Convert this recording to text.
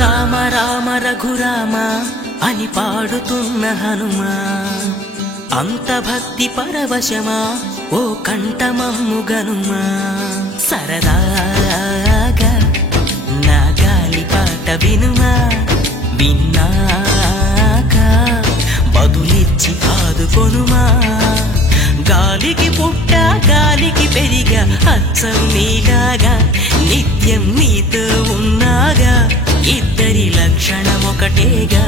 రామ రామ రఘురామ అని పాడుతున్న హనుమా, అంత భక్తి పరవశమా ఓ కంఠమమ్ము గనుమా. సరదాగా నా గాలి పాట వినుమా, విన్నాక బదులిచ్చి ఆదుకొనుమా. గాలికి పుట్ట గాలికి పెరిగా అచ్చం నీలాగా, నిత్యం నీతో ఉన్నాగా, ఇద్దరి లక్షణమొకటేగా.